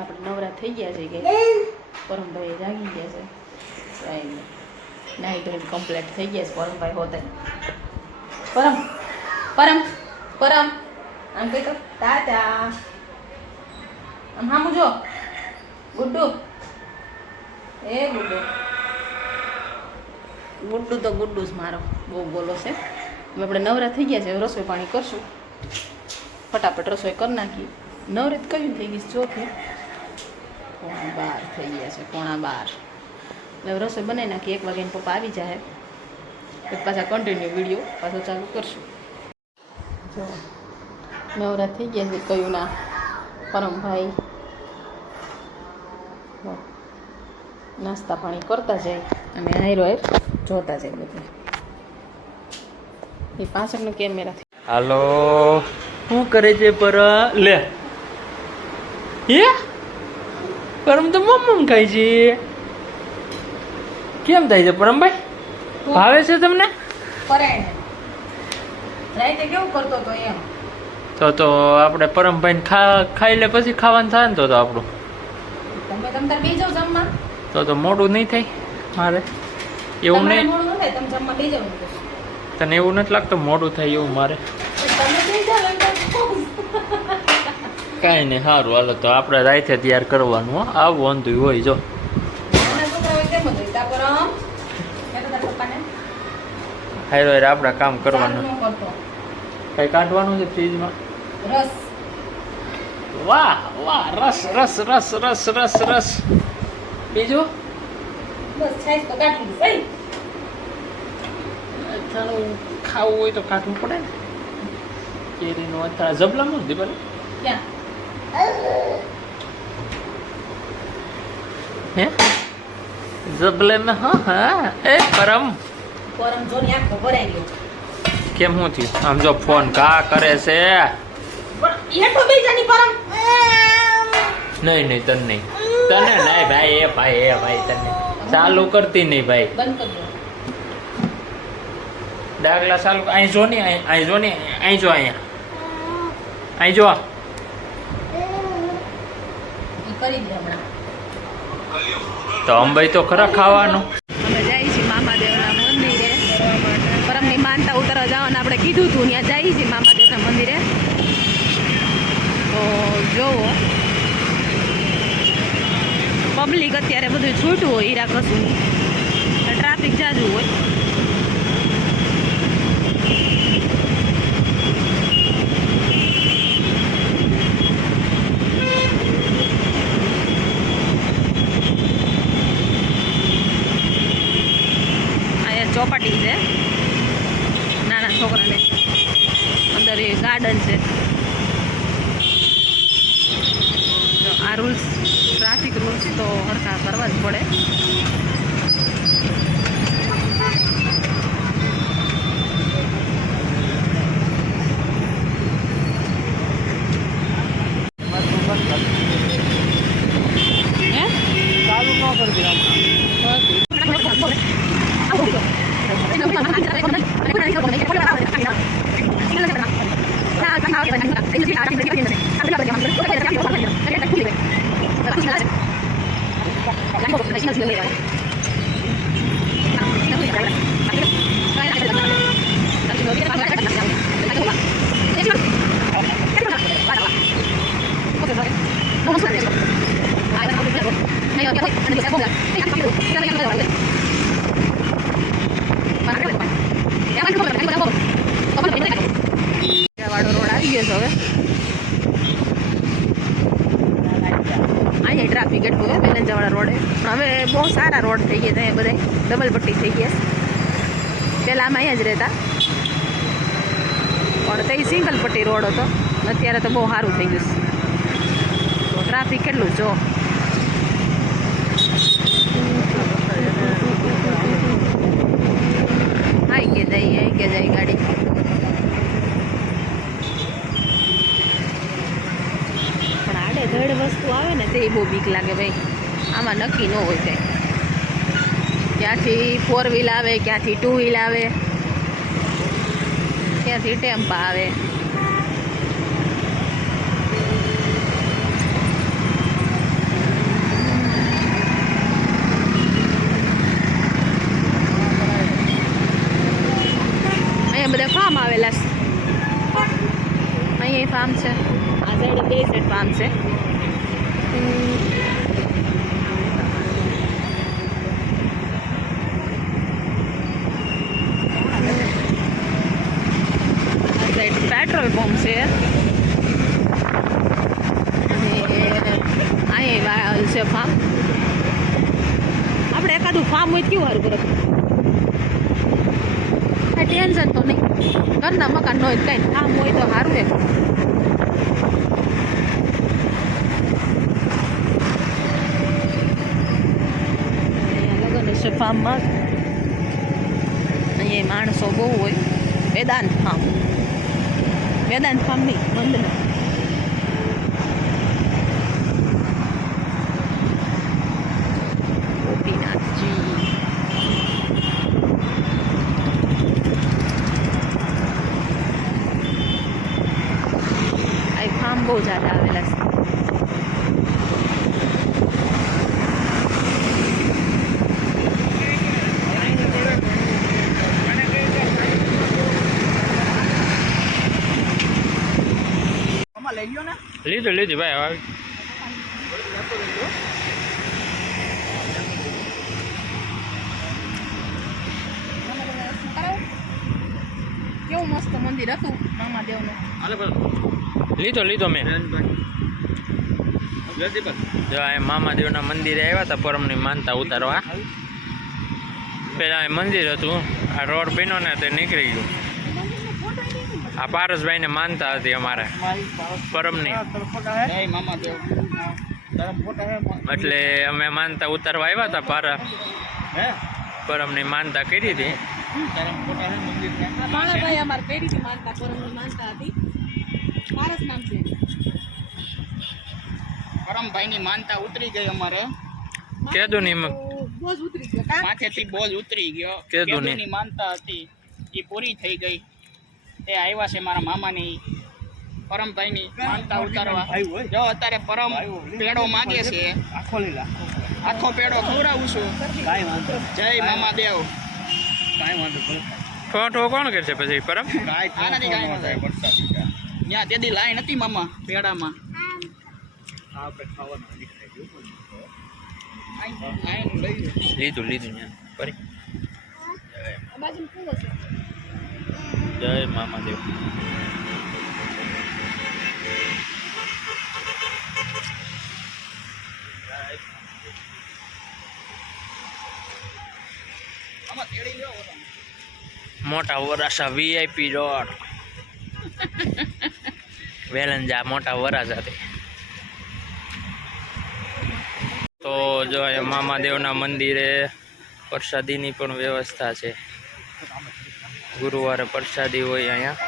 આપણે નવરા થઈ ગયા છે કે પરમભાઈ જાગી ગયા છે કાંઈ નાઈટ કમ્પ્લીટ થઈ ગયા છે પરમભાઈ હોતે પરમ પરમ પરમ આમ કઈ તો તાતા આમ હામું જો ગુડ્ડુ એ ગુડ્ડુ ગુડ્ડુ તો ગુડ્ડુ જ મારો બહુ બોલો છે હવે આપણે નવરા થઈ ગયા છે રસોઈ પાણી કરશું ફટાફટ રસોઈ કરી નાખી નવરીત કયું થઈ ગઈ ચોથી પોણા 12 થઈ ગયા છે પોણા 12 હવે રસોઈ બનાવી નાખી 1 વાગ્યાને પપ્પા આવી જાય પછી પાછા કન્ટિન્યુ વિડીયો પાછો ચાલુ કરશું જો નવરા થઈ ગયા છે કયું ના પરમભાઈ નાસ્તા પાણી કરતા જાય અને હાયરો જોતા જાય બધું એ પાછળનો કેમેરાથી હાલો શું કરે છે પર લે હે પરમ તો મમ્મ ખાય છે કેમ થાય છે પરમભાઈ ભાવે છે તમને પરાયણ રાતે કેવું કરતો તો એમ તો આપણે પરમભાઈ ખાઈ લે પછી ખાવાનું થાય ને તો આપણું તમે તાર બે જાવ જમવા તો મોડું નહીં થાય મારે એવું નહીં મોડું ન થાય તમે જમવા બે જાવ તને એવું નથી લાગતું મોડું થાય એવું મારે તમે બે જાવ કાંઈ નહીં સારું હાલો તો આપણે રાતે તૈયાર કરવાનું હો આવું વાંધું હોય જો હારો આપણે કામ કરવાનું કઈ કાઢવાનું છે ફ્રીજમાં રસ વાહ વાહ રસ રસ રસ રસ રસ રસ બીજું બસ છાશ તો કાઢી દઈશ અથાણું ખાવું હોય તો કાઢવું પડે ને કેરીનું અથાણા જબલામાં જ દીપા ક્યાં હે જબલે में हाँ ए परम પરમ જો ને આખો ભરાઈ ગયો કેમ હું થયું આમ જો ફોન કા કરે છે પણ એટો બેજાની પરમ નહીં નહીં તને નહીં ભાઈ એ ભાઈ તને ચાલુ કરતી નહીં ભાઈ બંધ કરી દો ડાગલા ચાલુ અહીં જો ને અહીં જો ને અહીં જો અહીંયા અહીં જો ઈ કરી દે હમણાં તો અંબાઈ તો ખરા ખાવાનું અમે જઈએ છીએ મામાદેવના મંદિરે પરમની માનતા ઉતરવા જવાનું આપણે કીધું હતું ત્યાં જઈએ છીએ મામાદેવના મંદિરે તો જોવો પબ્લિક અત્યારે બધું છૂટું હોય હીરા કશું ટ્રાફિક જાજુ હોય ચોપાટી છે નાના છોકરાને અંદર એ ગાર્ડન છે તો આ રૂલ્સ ટ્રાફિક રૂલ્સ તો હરખા કરવા જ પડે ચાલુ ન કરી વાળો રોડ આવી ગયો છે હવે અહીંયા ટ્રાફિક એટલું હોય બેલંજાવાળા રોડે પણ હવે બહુ સારા રોડ થઈ ગયા ત્યાં બધા ડબલ પટ્ટી થઈ ગયા પહેલાં આમ અહીંયા જ રહેતા પણ તે સિંગલ પટ્ટી રોડ હતો અત્યારે તો બહુ સારું થઈ ગયું તો ટ્રાફિક કેટલું જો આવી કે જાય ગાડી પણ આડે ધડ વસ્તુ આવે ને તે બહુ બીક લાગે ભાઈ આમાં નક્કી ન હોય કંઈ ક્યાંથી 4 વ્હીલ આવે ક્યાંથી 2 વ્હીલ આવે ક્યાંથી ટેમ્પા આવે ફાર્મ છે. પેટ્રોલ પંપ છે અને અહીં છે ફાર્મ. આપણે એકાદું ફાર્મ હોય કેવું સારું કરે, કાંઈ ટેન્શન તો નહીં. ઘરના મકાન ન હોય કંઈ ફાર્મ હોય તો સારું એક. અહીંયા લગન છે ફાર્મમાં. અહીંયા માણસો બહુ હોય. વેદાંત ફાર્મ નહીં, વંદના. ગોપીનાથજી આ ફાર્મ બહુ જ્યાદા આવેલા છે. લીધી ભાઈ આવી. કેવું મસ્ત મંદિર હતું મામાદેવનું. લીધો મેં. જો આ મામાદેવના મંદિરે આવ્યા હતા પરમની માનતા ઉતારવા. પેલા મંદિર હતું, આ રોડ બન્યો ને તે નીકળી ગયું. આ પારસભાઈ ને માનતા હતી અમારે પરમની, એટલે અમે માનતા ઉતારવા આવ્યા હતા. પરમની માનતા કરી હતી. પરમભાઈની માનતા ઉતરી ગઈ અમારે. કેદુની માથેથી બોજ ઉતરી ગયો. કેદુની માનતા હતી એ પૂરી થઈ ગઈ. તે આવ્યા છે મારા મામાની પરમભાઈની માનતા ઉતારવા. જો અત્યારે પરમ પેડો માગે છે. આખો પેડો ખવડાવું છું. જય મામાદેવ. ફોટો કોણ કરશે પછી પરમ? ત્યાં તેદી લાઈન હતી મામા પેડામાં. લીધું ફરી. જય મામાદેવ. મોટા વરાસા VIP રોડ. વેલંજા મોટા વરાસાથી. તો જો અહીંયા મામાદેવના મંદિરે પ્રસાદીની પણ વ્યવસ્થા છે. ગુરુવારે પ્રસાદી હોય અહીંયા.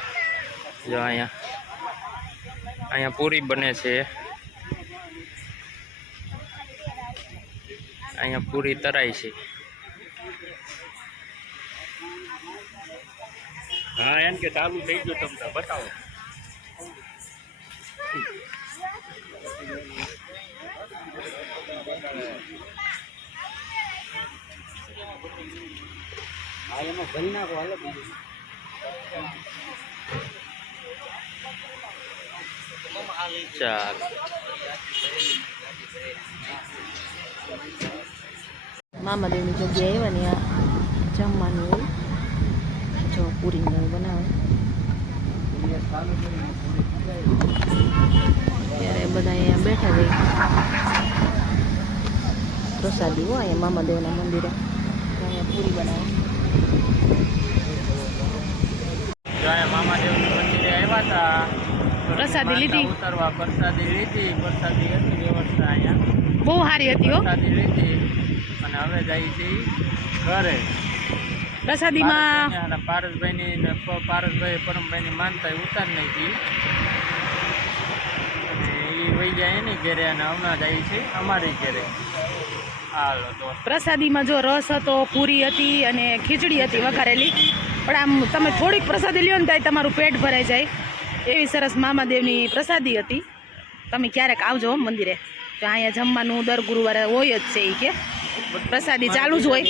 જો અહીંયા પૂરી બને છે. અહીંયા પૂરી તરાય છે. હા એમ કે ચાલુ થઈ ગયું, તમને બતાવો. હા એમાં ભરી નાખો. હાલો ચાલ. મામાદેવની જગ્યાએ આવ્યા ને આ જમવાનું હોય. જો પૂરી ને બનાવે ત્યારે બધા અહીંયા બેઠા રહી. પ્રસાદી હોય અહીંયા મામાદેવના મંદિરે. અહીંયા પૂરી બનાવે. મામાદેવના મંદિરે આવ્યા હતા. પ્રસાદી લીધી. ઉતરવા પ્રસાદી લીધી. પ્રસાદી હતી વ્યવસ્થા અહીંયા બહુ સારી હતી હો. પ્રસાદી લીધી અને હવે જાય છે ઘરે. પ્રસાદીમાં પારસભાઈ પરમભાઈની માનતા ઉતાર નાખી અને એ વહી જાય એની ઘેરે અને અમે જાય છે અમારી ઘેરે. હાલો તો પ્રસાદીમાં જો રસ હતો, પૂરી હતી અને ખીચડી હતી વઘારેલી. પણ આમ તમે થોડીક પ્રસાદી લ્યો ને ત્યારે તમારું પેટ ભરાઈ જાય એવી સરસ મામાદેવની પ્રસાદી હતી. તમે ક્યારેક આવજો મંદિરે. તો અહીંયા જમવાનું દર ગુરુવારે હોય જ છે. એ કે પ્રસાદી ચાલુ જ હોય.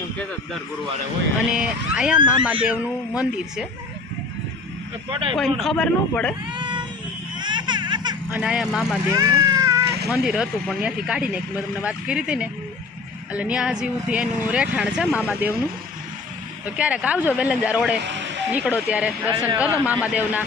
દર ગુરુવારે હોય. અને અહીંયા મામાદેવનું મંદિર છે, કોઈને ખબર ન પડે. અને અહીંયા મામાદેવનું મંદિર હતું પણ ત્યાંથી કાઢી નાખ્યું. મેં તમને વાત કરી હતી ને, એટલે ત્યાં જેવું એનું રહેઠાણ છે મામાદેવનું. તો ક્યારેક આવજો વેલંજા રોડે નીકળો ત્યારે દર્શન કરો મામાદેવના.